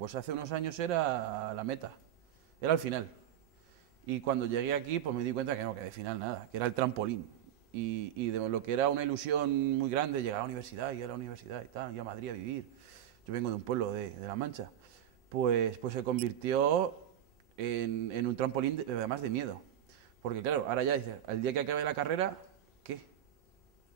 Pues hace unos años era la meta, era el final. Y cuando llegué aquí, pues me di cuenta que no, que de final nada, que era el trampolín. Y de lo que era una ilusión muy grande, llegar a la universidad, ir a la universidad y tal, ir a Madrid a vivir. Yo vengo de un pueblo de La Mancha. Pues se convirtió en un trampolín, además de miedo. Porque claro, ahora ya dices, al día que acabe la carrera, ¿qué?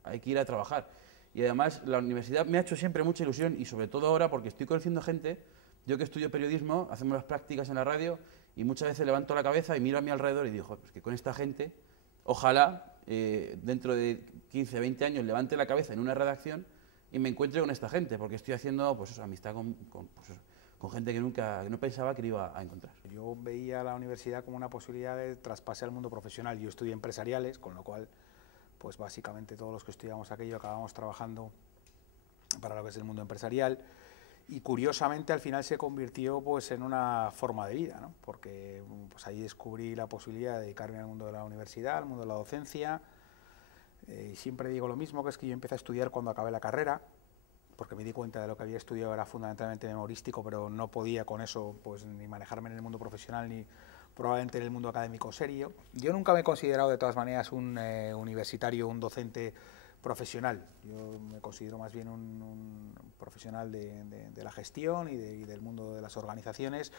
Hay que ir a trabajar. Y además la universidad me ha hecho siempre mucha ilusión y sobre todo ahora porque estoy conociendo gente, yo que estudio periodismo, hacemos las prácticas en la radio y muchas veces levanto la cabeza y miro a mi alrededor y digo, pues que con esta gente, ojalá dentro de 15, 20 años levante la cabeza en una redacción y me encuentre con esta gente, porque estoy haciendo pues eso, amistad con gente que no pensaba que lo iba a encontrar. Yo veía la universidad como una posibilidad de traspase al mundo profesional. Yo estudié empresariales, con lo cual, pues básicamente todos los que estudiamos aquello acabamos trabajando para lo que es el mundo empresarial. Y curiosamente al final se convirtió pues en una forma de vida, ¿no? Porque pues ahí descubrí la posibilidad de dedicarme al mundo de la universidad, al mundo de la docencia. Y siempre digo lo mismo, que es que yo empecé a estudiar cuando acabé la carrera, porque me di cuenta de lo que había estudiado era fundamentalmente memorístico, pero no podía con eso pues ni manejarme en el mundo profesional ni probablemente en el mundo académico serio. Yo nunca me he considerado de todas maneras un universitario, un docente profesional. Yo me considero más bien un profesional de la gestión y del mundo de las organizaciones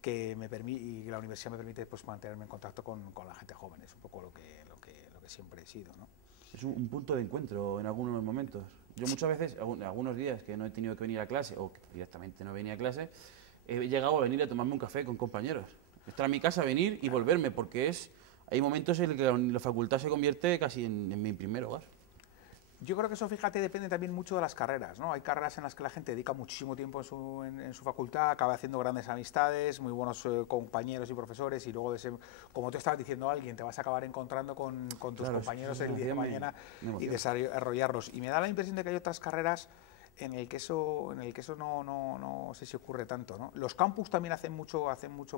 que y la universidad me permite pues mantenerme en contacto con la gente joven. Es un poco lo que siempre he sido, ¿no? Es un punto de encuentro en algunos momentos. Yo muchas veces, algunos días que no he tenido que venir a clase o que directamente no venía a clase, he llegado a venir a tomarme un café con compañeros. Estar a mi casa, venir y volverme, porque hay momentos en los que la facultad se convierte casi en mi primer hogar. Yo creo que eso, fíjate, depende también mucho de las carreras, ¿no? Hay carreras en las que la gente dedica muchísimo tiempo en su facultad, acaba haciendo grandes amistades, muy buenos compañeros y profesores, y luego, como tú estabas diciendo a alguien, te vas a acabar encontrando con tus compañeros el día de mañana y desarrollarlos. Y me da la impresión de que hay otras carreras en el que eso no sé si ocurre tanto, ¿no? Los campus también hacen mucho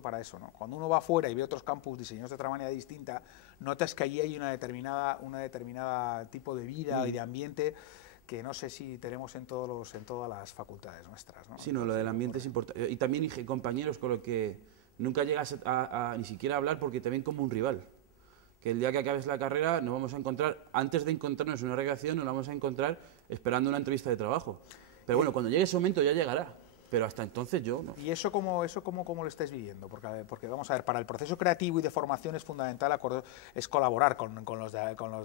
para eso, ¿no? Cuando uno va afuera y ve otros campus diseñados de otra manera distinta, notas que allí hay una determinada tipo de vida y de ambiente que no sé si tenemos en todas las facultades nuestras, ¿no? Sí, no, lo del ambiente es importante. Y también compañeros con los que nunca llegas a ni siquiera hablar porque te ven como un rival. Que el día que acabes la carrera nos vamos a encontrar, antes de encontrarnos en una recreación, nos vamos a encontrar esperando una entrevista de trabajo. Pero bueno, cuando llegue ese momento ya llegará, pero hasta entonces yo no. ¿Y eso cómo lo estáis viviendo? Porque vamos a ver, para el proceso creativo y de formación es fundamental es colaborar con los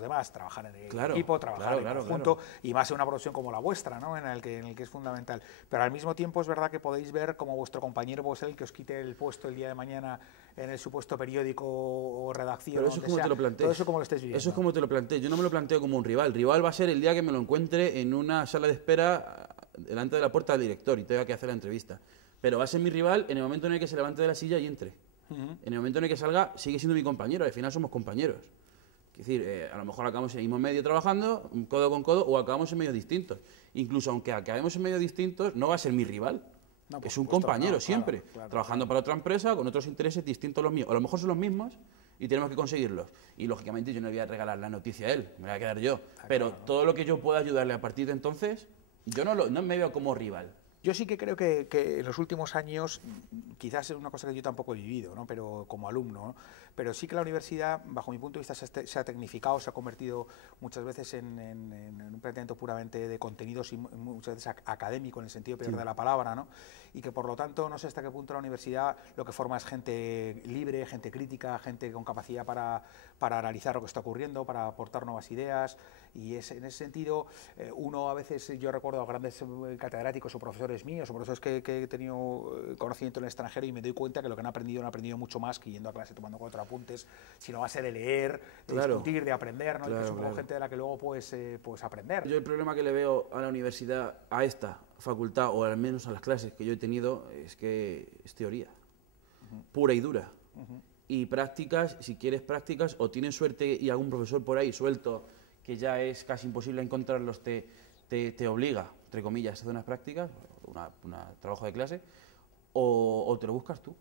demás, trabajar en el equipo, trabajar en conjunto, y más en una producción como la vuestra, ¿no? en el que es fundamental. Pero al mismo tiempo es verdad que podéis ver como vuestro compañero puede ser el que os quite el puesto el día de mañana en el supuesto periódico o redacción. Pero eso es como te lo plantees. Todo eso cómo lo estáis viviendo. Eso es como te lo planteé. Yo no me lo planteo como un rival. El rival va a ser el día que me lo encuentre en una sala de espera delante de la puerta del director y tenga que hacer la entrevista. Pero va a ser mi rival en el momento en el que se levante de la silla y entre. En el momento en el que salga, sigue siendo mi compañero. Al final somos compañeros. Es decir, a lo mejor acabamos en el mismo medio trabajando, codo con codo, o acabamos en medios distintos. Incluso aunque acabemos en medios distintos, no va a ser mi rival. No, es un compañero siempre, trabajando para otra empresa, con otros intereses distintos a los míos. O a lo mejor son los mismos y tenemos que conseguirlos. Y lógicamente yo no le voy a regalar la noticia a él, me la voy a quedar yo. Pero todo lo que yo pueda ayudarle a partir de entonces, yo no me veo como rival. Yo sí que creo que en los últimos años, quizás es una cosa que yo tampoco he vivido, ¿no? Pero como alumno, ¿no? Pero sí que la universidad, bajo mi punto de vista, se ha tecnificado, se ha convertido muchas veces en un planteamiento puramente de contenidos y muchas veces académico en el sentido peor de la palabra, ¿no? Y que por lo tanto no sé hasta qué punto la universidad lo que forma es gente libre, gente crítica, gente con capacidad para analizar lo que está ocurriendo, para aportar nuevas ideas, y en ese sentido uno a veces, yo recuerdo a grandes catedráticos o profesores míos, o profesores que he tenido conocimiento en el extranjero, y me doy cuenta que lo que han aprendido mucho más que yendo a clase tomando 4 apuntes, sino a base de leer, de discutir, de aprender, ¿no? Y que son como gente de la que luego puedes aprender. Yo el problema que le veo a la universidad, a esta facultad, o al menos a las clases que yo he tenido, es que es teoría, pura y dura. Y prácticas, si quieres prácticas, o tienes suerte y algún profesor por ahí suelto, que ya es casi imposible encontrarlos, te obliga, entre comillas, a hacer unas prácticas, un trabajo de clase, o te lo buscas tú.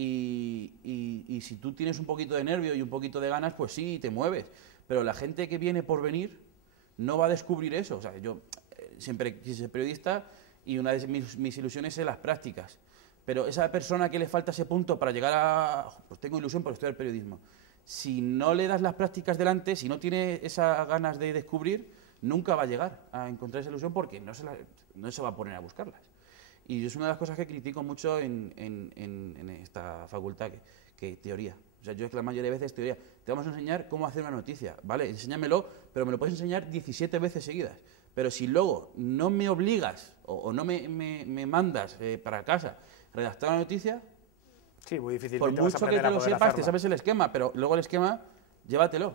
Y si tú tienes un poquito de nervio y un poquito de ganas, pues sí, te mueves. Pero la gente que viene por venir no va a descubrir eso. O sea, yo siempre quise ser periodista y una de mis ilusiones es las prácticas. Pero esa persona que le falta ese punto para llegar a... Pues tengo ilusión por estudiar periodismo. Si no le das las prácticas delante, si no tiene esas ganas de descubrir, nunca va a llegar a encontrar esa ilusión porque no se va a poner a buscarlas. Y es una de las cosas que critico mucho en esta facultad, que teoría. O sea, yo es que la mayoría de veces teoría. Te vamos a enseñar cómo hacer una noticia, ¿vale? Enséñamelo, pero me lo puedes enseñar 17 veces seguidas. Pero si luego no me obligas o no me mandas para casa redactar una noticia, sí, muy difícil. por mucho que te lo sepas, te sabes el esquema, pero luego el esquema, llévatelo.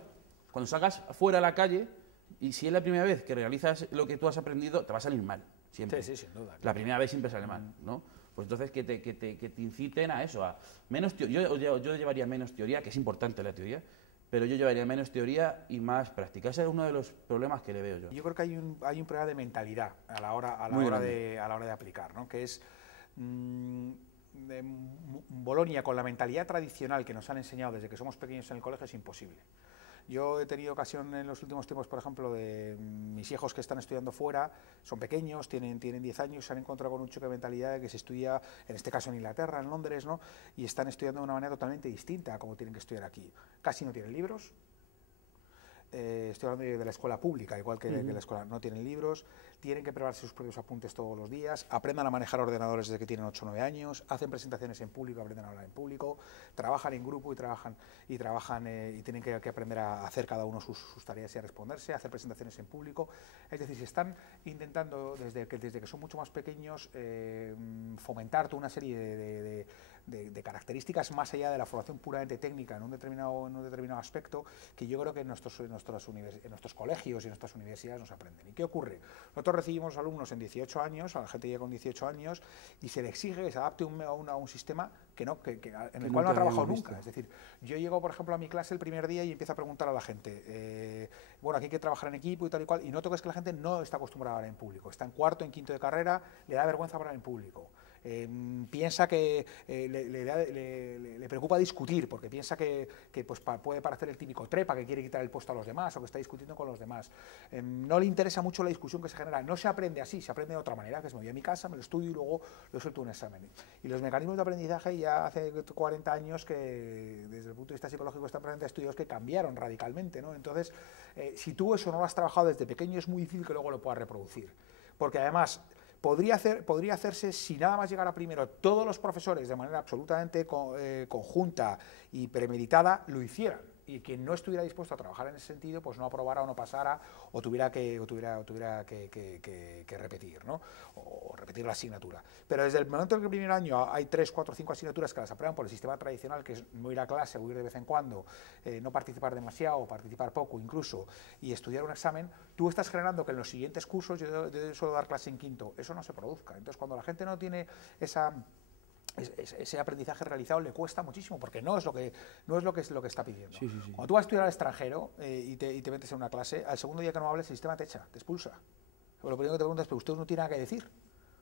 Cuando salgas fuera a la calle, y si es la primera vez que realizas lo que tú has aprendido, te va a salir mal, siempre. Sí, sin duda. La primera vez siempre sale mal, ¿no? Pues entonces que te inciten a eso, a menos yo llevaría menos teoría, que es importante la teoría, pero yo llevaría menos teoría y más práctica. Ese es uno de los problemas que le veo yo. Yo creo que hay un problema de mentalidad a la hora de aplicar, ¿no? Que es Bolonia con la mentalidad tradicional que nos han enseñado desde que somos pequeños en el colegio es imposible. Yo he tenido ocasión en los últimos tiempos, por ejemplo, de mis hijos que están estudiando fuera, son pequeños, tienen 10 años, se han encontrado con un choque de mentalidad de que se estudia, en este caso en Inglaterra, en Londres, ¿no? Y están estudiando de una manera totalmente distinta a como tienen que estudiar aquí. Casi no tienen libros. Estoy hablando de la escuela pública, igual que la escuela, no tienen libros, tienen que prepararse sus propios apuntes todos los días, aprendan a manejar ordenadores desde que tienen 8 o 9 años, hacen presentaciones en público, aprenden a hablar en público, trabajan en grupo y tienen que aprender a hacer cada uno sus tareas y a responderse, a hacer presentaciones en público. Es decir, se están intentando desde que son mucho más pequeños fomentar toda una serie de características más allá de la formación puramente técnica en un determinado aspecto, que yo creo que en nuestros colegios y en nuestras universidades nos aprenden. ¿Y qué ocurre? Nosotros recibimos alumnos en 18 años, a la gente llega con 18 años, y se le exige que se adapte a un sistema en el cual no ha trabajado nunca. Es decir, yo llego, por ejemplo, a mi clase el primer día y empiezo a preguntar a la gente, bueno, aquí hay que trabajar en equipo y tal y cual, y noto que es que la gente no está acostumbrada a hablar en público, está en cuarto, en quinto de carrera, le da vergüenza hablar en público. Piensa que le preocupa discutir, porque piensa que pues, puede parecer el típico trepa que quiere quitar el puesto a los demás o que está discutiendo con los demás. No le interesa mucho la discusión que se genera, no se aprende así, se aprende de otra manera, que es me voy a mi casa, me lo estudio y luego lo suelto un examen. Y los mecanismos de aprendizaje ya hace 40 años que desde el punto de vista psicológico están presentes estudios que cambiaron radicalmente, ¿no? Entonces, si tú eso no lo has trabajado desde pequeño, es muy difícil que luego lo puedas reproducir, porque además podría hacerse si nada más llegara primero todos los profesores de manera absolutamente conjunta y premeditada lo hicieran, y quien no estuviera dispuesto a trabajar en ese sentido pues no aprobara o no pasara o tuviera que repetir, ¿no? O repetir la asignatura. Pero desde el momento en que el primer año hay 3, 4, 5 asignaturas que las aprueban por el sistema tradicional, que es no ir a clase o ir de vez en cuando, no participar demasiado o participar poco incluso, y estudiar un examen, tú estás generando que en los siguientes cursos, yo suelo dar clase en quinto, eso no se produzca. Entonces cuando la gente no tiene ese aprendizaje realizado, le cuesta muchísimo porque no es lo que está pidiendo. Sí, sí, sí. Cuando tú vas a estudiar al extranjero y te metes en una clase, al segundo día que no hables el sistema te echa, te expulsa. Lo primero que te preguntas es, pero usted no tiene nada que decir.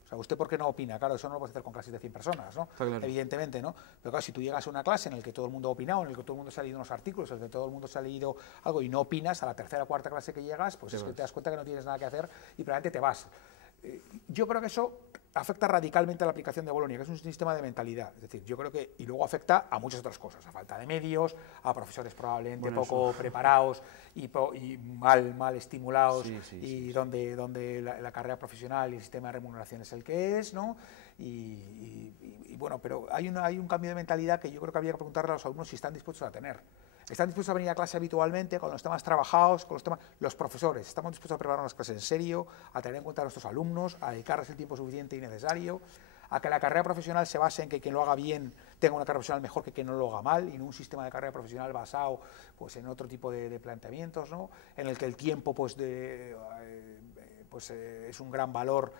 O sea, ¿usted por qué no opina? Claro, eso no lo puedes hacer con clases de 100 personas, ¿no? Claro. Evidentemente, ¿no? Pero claro, si tú llegas a una clase en la que todo el mundo ha opinado, en la que todo el mundo se ha leído unos artículos, en la que todo el mundo se ha leído algo y no opinas, a la tercera o cuarta clase que llegas, pues es que te das cuenta que no tienes nada que hacer y probablemente te vas. Yo creo que eso afecta radicalmente a la aplicación de Bolonia, que es un sistema de mentalidad. Es decir, yo creo que, y luego afecta a muchas otras cosas, a falta de medios, a profesores probablemente poco preparados y mal estimulados, donde la carrera profesional y el sistema de remuneración es el que es, ¿no? Y bueno, pero hay un cambio de mentalidad que yo creo que habría que preguntarle a los alumnos si están dispuestos a tener. ¿Están dispuestos a venir a clase habitualmente, con los temas trabajados, los profesores? ¿Estamos dispuestos a preparar las clases en serio, a tener en cuenta a nuestros alumnos, a dedicarles el tiempo suficiente y necesario, a que la carrera profesional se base en que quien lo haga bien tenga una carrera profesional mejor que quien no lo haga mal, y no un sistema de carrera profesional basado pues, en otro tipo de planteamientos, ¿no? En el que el tiempo es un gran valor,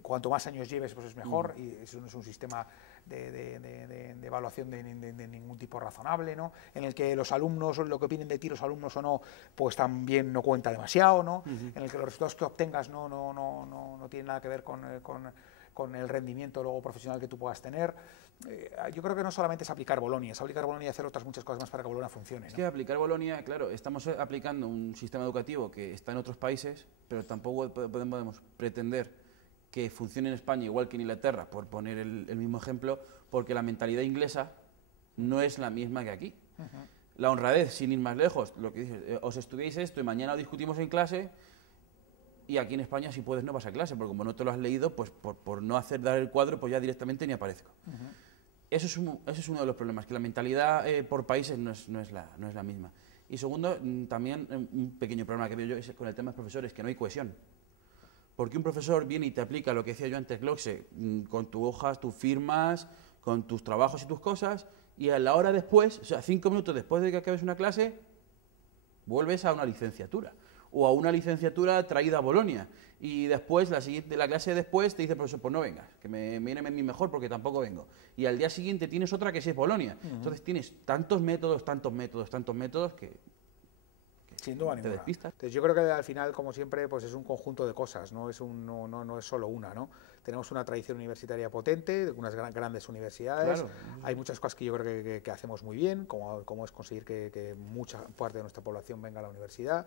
cuanto más años lleves pues es mejor, y eso no es un sistema de evaluación de ningún tipo razonable, ¿no? En el que los alumnos, lo que opinen de ti los alumnos o no, pues también no cuenta demasiado, ¿no? En el que los resultados que obtengas no tienen nada que ver con el rendimiento luego profesional que tú puedas tener. Yo creo que no solamente es aplicar Bolonia, es aplicar Bolonia y hacer otras muchas cosas más para que Bolonia funcione, ¿no? Es que aplicar Bolonia, claro, estamos aplicando un sistema educativo que está en otros países, pero tampoco podemos pretender que funcione en España igual que en Inglaterra, por poner el mismo ejemplo, porque la mentalidad inglesa no es la misma que aquí. La honradez, sin ir más lejos, lo que dices, os estudiáis esto y mañana lo discutimos en clase, y aquí en España si puedes no vas a clase, porque como no te lo has leído, pues por no dar el cuadro, pues ya directamente ni aparezco. Eso es uno de los problemas, que la mentalidad por países no es la misma. Y segundo, también un pequeño problema que veo yo es con el tema de los profesores, que no hay cohesión. Porque un profesor viene y te aplica lo que decía yo antes, Gloxe, con tus hojas, tus firmas, con tus trabajos y tus cosas, y a la hora después, o sea, 5 minutos después de que acabes una clase, vuelves a una licenciatura, o a una licenciatura traída a Bolonia, y después, la clase después, te dice el profesor, pues no vengas, que me viene a mí mejor porque tampoco vengo. Y al día siguiente tienes otra que sí es Bolonia. Entonces tienes tantos métodos que sin duda te ninguna. despistas. Entonces yo creo que al final, como siempre, pues es un conjunto de cosas, no es solo una, ¿no? Tenemos una tradición universitaria potente, unas grandes universidades, Claro. Hay muchas cosas que yo creo que hacemos muy bien, como es conseguir que mucha parte de nuestra población venga a la universidad,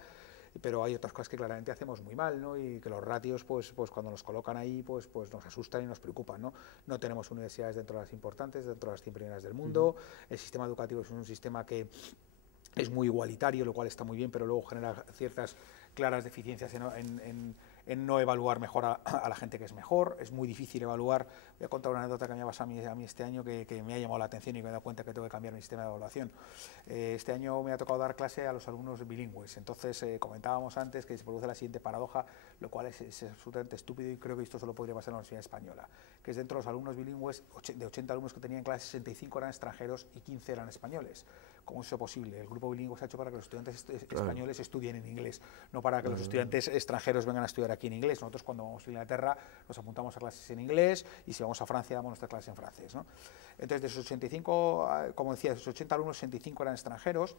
pero hay otras cosas que claramente hacemos muy mal, ¿no? Y que los ratios, pues cuando nos colocan ahí, pues nos asustan y nos preocupan, ¿no? No tenemos universidades dentro de las importantes, dentro de las 100 primeras del mundo, el sistema educativo es un sistema que es muy igualitario, lo cual está muy bien, pero luego genera ciertas claras deficiencias en no evaluar mejor a la gente que es mejor. Es muy difícil evaluar. Voy a contar una anécdota que me ha pasado a mí este año que me ha llamado la atención y me he dado cuenta que tengo que cambiar mi sistema de evaluación. Este año me ha tocado dar clase a los alumnos bilingües. Entonces, comentábamos antes que se produce la siguiente paradoja, lo cual es absolutamente estúpido y creo que esto solo podría pasar en la Universidad Española, que es dentro de los alumnos bilingües, de 80 alumnos que tenían clase, 65 eran extranjeros y 15 eran españoles. ¿Cómo es eso posible? El grupo bilingüe se ha hecho para que los estudiantes españoles estudien en inglés, no para que los estudiantes extranjeros vengan a estudiar aquí en inglés. Nosotros cuando vamos a Inglaterra nos apuntamos a clases en inglés y si vamos a Francia damos nuestras clases en francés, ¿no? Entonces de esos 85, como decía, de esos 80 alumnos, 65 eran extranjeros.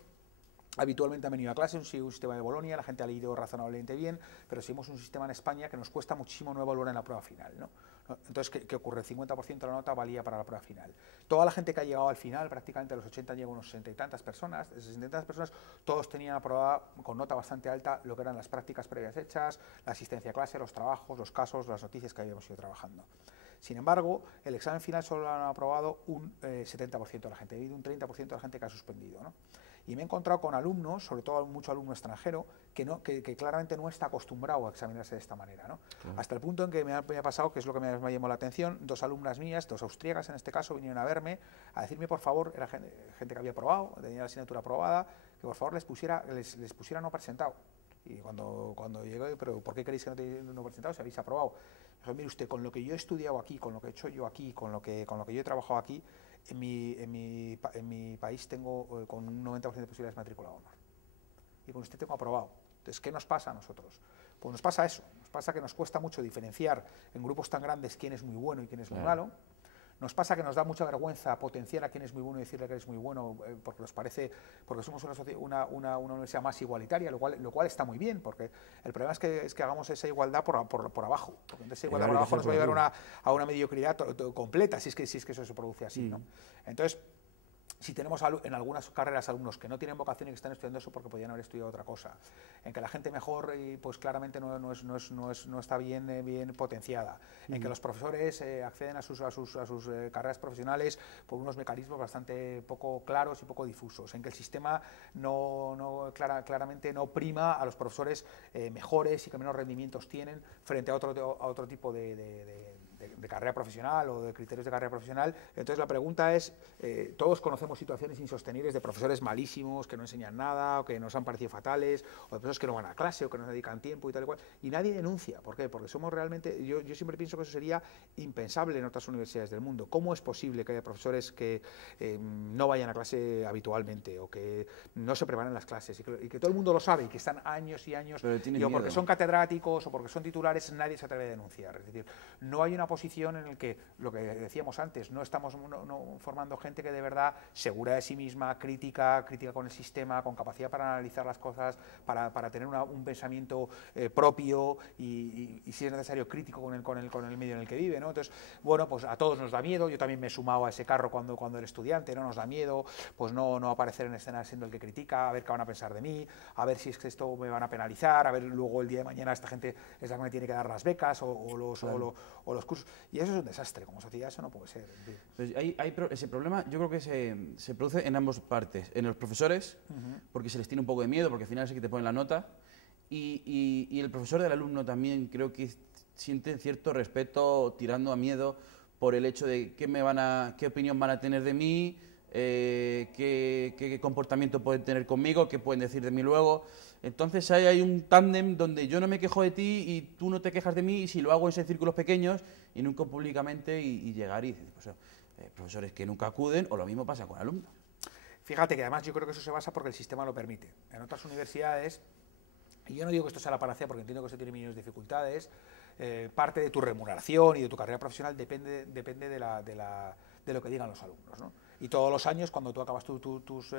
Habitualmente han venido a clase, un sistema de Bolonia, la gente ha leído razonablemente bien, pero seguimos un sistema en España que nos cuesta muchísimo no evaluar en la prueba final, ¿no? Entonces, ¿qué ocurre? El 50% de la nota valía para la prueba final. Toda la gente que ha llegado al final, prácticamente a los 80 llega unos 60 y tantas personas, de esas 60 y tantas personas, todos tenían aprobada con nota bastante alta lo que eran las prácticas previas hechas, la asistencia a clase, los trabajos, los casos, las noticias que habíamos ido trabajando. Sin embargo, el examen final solo lo han aprobado un 70% de la gente, ha habido un 30% de la gente que ha suspendido, ¿no? Y me he encontrado con alumnos, sobre todo mucho alumno extranjero, que claramente no está acostumbrado a examinarse de esta manera, ¿no? Claro. Hasta el punto en que me ha pasado, que es lo que me llamó la atención, dos alumnas mías, dos austríacas en este caso, vinieron a verme, a decirme, por favor, era gente que había aprobado, tenía la asignatura aprobada, que por favor les pusiera no presentado. Y cuando llegué, pero ¿por qué queréis que no presentado si habéis aprobado? Dijo, mire usted, con lo que yo he estudiado aquí, con lo que he hecho yo aquí, con lo que yo he trabajado aquí, en mi país tengo con un 90% de posibilidades de matrícula honor. Y con usted tengo aprobado. Entonces, ¿qué nos pasa a nosotros? Pues nos pasa eso, nos pasa que nos cuesta mucho diferenciar en grupos tan grandes quién es muy bueno y quién es muy malo. Nos pasa que nos da mucha vergüenza potenciar a quien es muy bueno y decirle que eres muy bueno porque nos parece, porque somos una universidad más igualitaria, lo cual está muy bien, porque el problema es que hagamos esa igualdad por abajo, porque entonces esa igualdad por abajo nos va a llevar a una mediocridad completa, si es que eso se produce así, ¿no? Entonces, si tenemos en algunas carreras alumnos que no tienen vocación y que están estudiando eso porque podrían haber estudiado otra cosa, en que la gente mejor pues claramente no está bien potenciada, en que los profesores acceden a sus carreras profesionales por unos mecanismos bastante poco claros y poco difusos, en que el sistema claramente no prima a los profesores mejores y que menos rendimientos tienen frente a otro tipo de carrera profesional o de criterios de carrera profesional. Entonces la pregunta es, todos conocemos situaciones insostenibles de profesores malísimos que no enseñan nada o que nos han parecido fatales, o de profesores que no van a clase o que no se dedican tiempo y tal y cual, y nadie denuncia. ¿Por qué? Porque somos realmente, yo siempre pienso que eso sería impensable en otras universidades del mundo. ¿Cómo es posible que haya profesores que no vayan a clase habitualmente o que no se preparen las clases y que todo el mundo lo sabe y que están años y años, y o porque son catedráticos o porque son titulares, nadie se atreve a denunciar? Es decir, no hay una una posición en la que, lo que decíamos antes, no estamos formando gente que de verdad, segura de sí misma, crítica con el sistema, con capacidad para analizar las cosas, para tener un pensamiento propio y si es necesario crítico con el medio en el que vive, ¿no? Entonces, bueno, pues a todos nos da miedo, yo también me he sumado a ese carro cuando era estudiante, ¿no? Nos da miedo, pues no aparecer en escena siendo el que critica, a ver qué van a pensar de mí, a ver si es que esto me van a penalizar, a ver luego el día de mañana esta gente es la que me tiene que dar las becas o los cursos, y eso es un desastre, como sociedad eso no puede ser. Pues ese problema yo creo que se produce en ambas partes, en los profesores, porque se les tiene un poco de miedo, porque al final es el que te ponen la nota, y el profesor del alumno también creo que sienten cierto respeto tirando a miedo por el hecho de qué opinión van a tener de mí, qué comportamiento pueden tener conmigo, qué pueden decir de mí luego. Entonces hay un tándem donde yo no me quejo de ti y tú no te quejas de mí, y si lo hago es en círculos pequeños y nunca públicamente, y llegar y decir, pues, profesores que nunca acuden, o lo mismo pasa con alumnos. Fíjate que además yo creo que eso se basa porque el sistema lo permite. En otras universidades, y yo no digo que esto sea la panacea porque entiendo que esto tiene millones de dificultades, parte de tu remuneración y de tu carrera profesional depende de lo que digan los alumnos, ¿no? Y todos los años, cuando tú acabas tus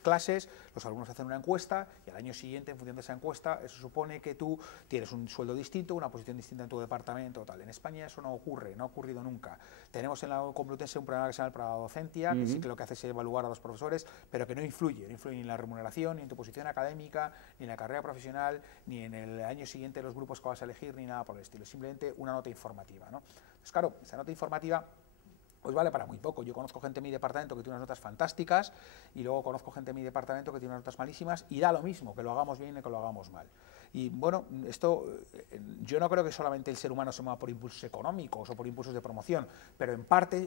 clases, los alumnos hacen una encuesta y al año siguiente, en función de esa encuesta, eso supone que tú tienes un sueldo distinto, una posición distinta en tu departamento, tal. En España eso no ocurre, no ha ocurrido nunca. Tenemos en la Complutense un programa que se llama el programa docencia, que sí que lo que hace es evaluar a los profesores, pero que no influye ni en la remuneración, ni en tu posición académica, ni en la carrera profesional, ni en el año siguiente los grupos que vas a elegir, ni nada por el estilo. Es simplemente una nota informativa, ¿no? Pues claro, esa nota informativa pues vale para muy poco. Yo conozco gente en mi departamento que tiene unas notas fantásticas y luego conozco gente en mi departamento que tiene unas notas malísimas, y da lo mismo que lo hagamos bien y que lo hagamos mal. Y bueno, esto yo no creo que solamente el ser humano se mueva por impulsos económicos o por impulsos de promoción, pero en parte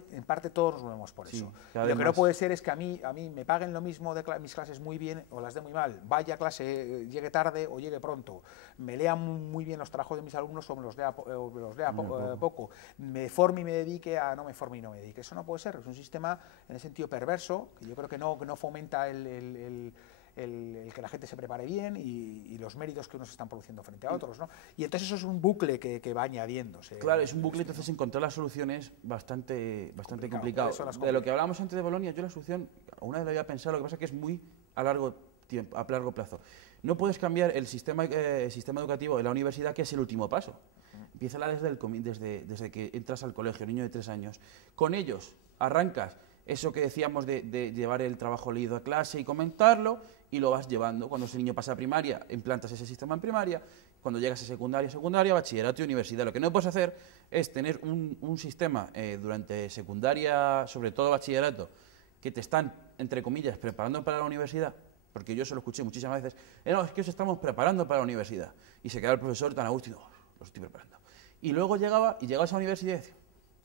todos nos movemos por eso. Y lo que no puede ser es que a mí me paguen lo mismo de mis clases muy bien o las de muy mal, vaya a clase, llegue tarde o llegue pronto, me lean muy bien los trabajos de mis alumnos o me los lea poco, me forme y me dedique a no me forme y no me dedique. Eso no puede ser, es un sistema en el sentido perverso, que yo creo que no fomenta el que la gente se prepare bien y los méritos que unos están produciendo frente a otros, ¿no? Y entonces eso es un bucle que va añadiéndose. Claro, es un bucle, entonces encontrar la solución es bastante complicado. De lo que hablábamos antes de Bolonia, yo la solución, una vez la había pensado, lo que pasa es que es muy a largo plazo. No puedes cambiar el sistema educativo de la universidad, que es el último paso. Empieza desde que entras al colegio, niño de 3 años. Con ellos arrancas eso que decíamos de llevar el trabajo leído a clase y comentarlo, y lo vas llevando. Cuando ese niño pasa a primaria, implantas ese sistema en primaria. Cuando llegas a secundaria, bachillerato y universidad. Lo que no puedes hacer es tener un sistema durante secundaria, sobre todo bachillerato, que te están, entre comillas, preparando para la universidad, porque yo se lo escuché muchísimas veces, no, es que os estamos preparando para la universidad. Y se quedaba el profesor tan a gusto y digo, los estoy preparando. Y luego llegabas a la universidad y decía,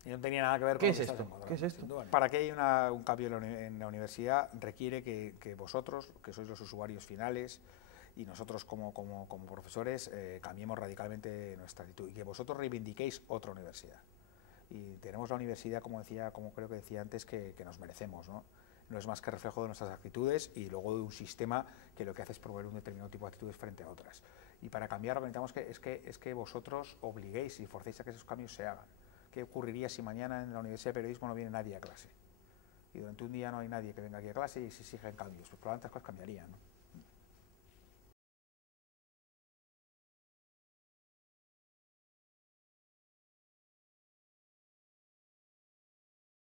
y no tenía nada que ver con ¿qué es esto? ¿Qué es esto? Para que haya un cambio en la universidad requiere que vosotros, que sois los usuarios finales, y nosotros como profesores cambiemos radicalmente nuestra actitud y que vosotros reivindiquéis otra universidad. Y tenemos la universidad, como creo que decía antes, que nos merecemos, ¿no? No es más que reflejo de nuestras actitudes y luego de un sistema que lo que hace es promover un determinado tipo de actitudes frente a otras. Y para cambiar lo que necesitamos es que vosotros obliguéis y forcéis a que esos cambios se hagan. ¿Qué ocurriría si mañana en la Universidad de Periodismo no viene nadie a clase? Y durante un día no hay nadie que venga aquí a clase y se exigen cambios. Pues probablemente las cosas cambiarían, ¿no?